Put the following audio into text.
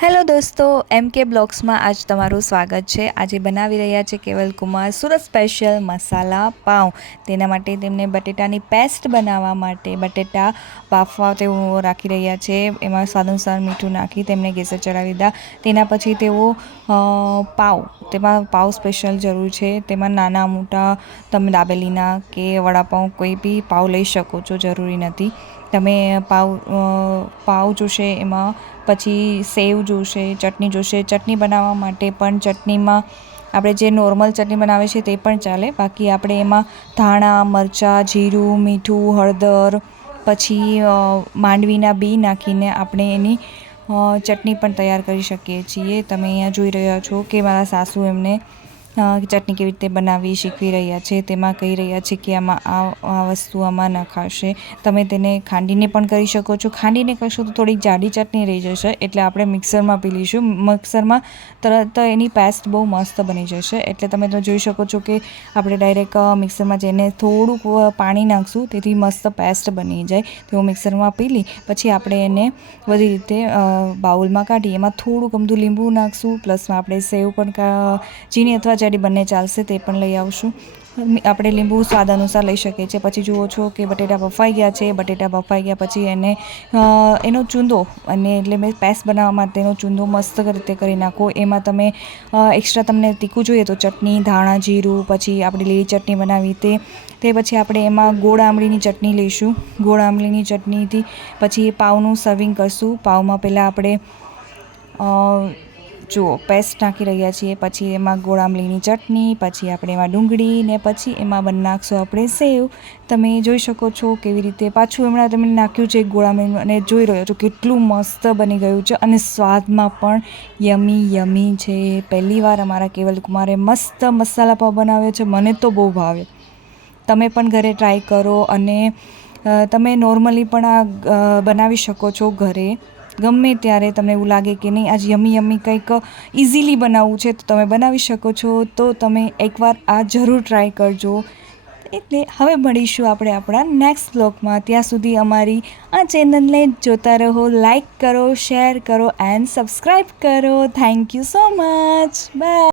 Hello દોસ્તો, MK બ્લોગ્સમાં આજ તમારું સ્વાગત છે। આજે બનાવી રહ્યા છે કેવલ કુમાર સુરત સ્પેશિયલ મસાલા પાઉં। તેના માટે તેમને બટેટાની પેસ્ટ બનાવવા માટે બટેટા બાફવા તેઓ રાખી રહ્યા છે। એમાં સ્વાદ અનુસાર મીઠું નાખી તેમને ગેસે ચડાવી દીધા। તેના પછી તેઓ તેમાં પાઉં સ્પેશિયલ જરૂર છે। તેમાં નાના મોટા તમે દાબેલીના કે વડાપાઉં કોઈ બી પાઉં લઈ શકો છો, જરૂરી નથી। તમે પાઉં જોશે, એમાં પછી સેવ જોશે, ચટણી જોશે। ચટણી બનાવવા માટે પણ ચટણીમાં આપણે જે નોર્મલ ચટણી બનાવે છે તે પણ ચાલે, બાકી આપણે એમાં ધાણા, મરચાં, જીરું, મીઠું, હળદર, પછી માંડવીના બી નાખીને આપણે એની ચટણી પણ તૈયાર કરી શકીએ છીએ। તમે અહીંયા જોઈ રહ્યા છો કે મારા સાસુ એમને ચટણી કેવી રીતે બનાવવી શીખવી રહ્યા છે। તેમાં કહી રહ્યા છે કે આમાં આ વસ્તુ આમાં નખાશે। તમે તેને ખાંડીને પણ કરી શકો છો। ખાંડીને કરશો તો થોડીક જાડી ચટણી રહી જશે, એટલે આપણે મિક્સરમાં પી લઈશું। મિક્સરમાં તરત એની પેસ્ટ બહુ મસ્ત બની જશે। એટલે તમે તો જોઈ શકો છો કે આપણે ડાયરેક્ટ મિક્સરમાં જઈને થોડુંક પાણી નાખશું, તેથી મસ્ત પેસ્ટ બની જાય। તેઓ મિક્સરમાં પી લી પછી આપણે એને બધી રીતે બાઉલમાં કાઢી એમાં થોડુંક અમથું લીંબુ નાખશું, પ્લસમાં આપણે સેવ પણ ચીની અથવા જાડી બંને ચાલશે તે પણ લઈ આવશું। આપણે લીંબુ સ્વાદ અનુસાર લઈ શકીએ છીએ। પછી જુઓ છો કે બટેટા બફાઈ ગયા છે। બટેટા બફાઈ ગયા પછી એનો ચૂંદો એટલે મેં પેસ્ટ બનાવવા માટેનો ચૂંદો મસ્ત રીતે કરી નાખો। એમાં તમે એક્સ્ટ્રા તમને તીખું જોઈએ તો ચટણી, ધાણા, જીરું, પછી આપણે લીલી ચટણી બનાવી તે પછી આપણે એમાં ગોળ આમળીની ચટણી લઈશું। ગોળ આમળીની ચટણીથી પછી પાઉંનું સર્વિંગ કરશું। પાઉંમાં પહેલાં આપણે પેસ્ટ નાખી રહ્યા છીએ, પછી એમાં ગોળ આમલીની ચટણી, પછી આપણે એમાં ડુંગળી ને પછી એમાં નાખશું આપણે સેવ। તમે જોઈ શકો છો કેવી રીતે પાછું હમણાં તમે નાખ્યું છે ગોળ આમલીનું, અને જોઈ રહ્યો છો કેટલું મસ્ત બની ગયું છે અને સ્વાદમાં પણ યમી છે। પહેલીવાર અમારા કેવલ કુમારે મસ્ત મસાલા પાઉં બનાવ્યો છે, મને તો બહુ ભાવે। તમે પણ ઘરે ટ્રાય કરો, અને તમે નોર્મલી પણ આ બનાવી શકો છો ઘરે। ગમે ત્યારે તમને એવું લાગે કે નહીં આજ યમી કંઈક ઇઝીલી બનાવવું છે તો તમે બનાવી શકો છો। તો તમે એકવાર આ જરૂર ટ્રાય કરજો। એટલે હવે મળીશું આપણે આપણા નેક્સ્ટ બ્લોગમાં। ત્યાં સુધી અમારી આ ચેનલને જોતા રહો, લાઈક કરો, શેર કરો એન્ડ સબસ્ક્રાઈબ કરો। Thank you so much, by.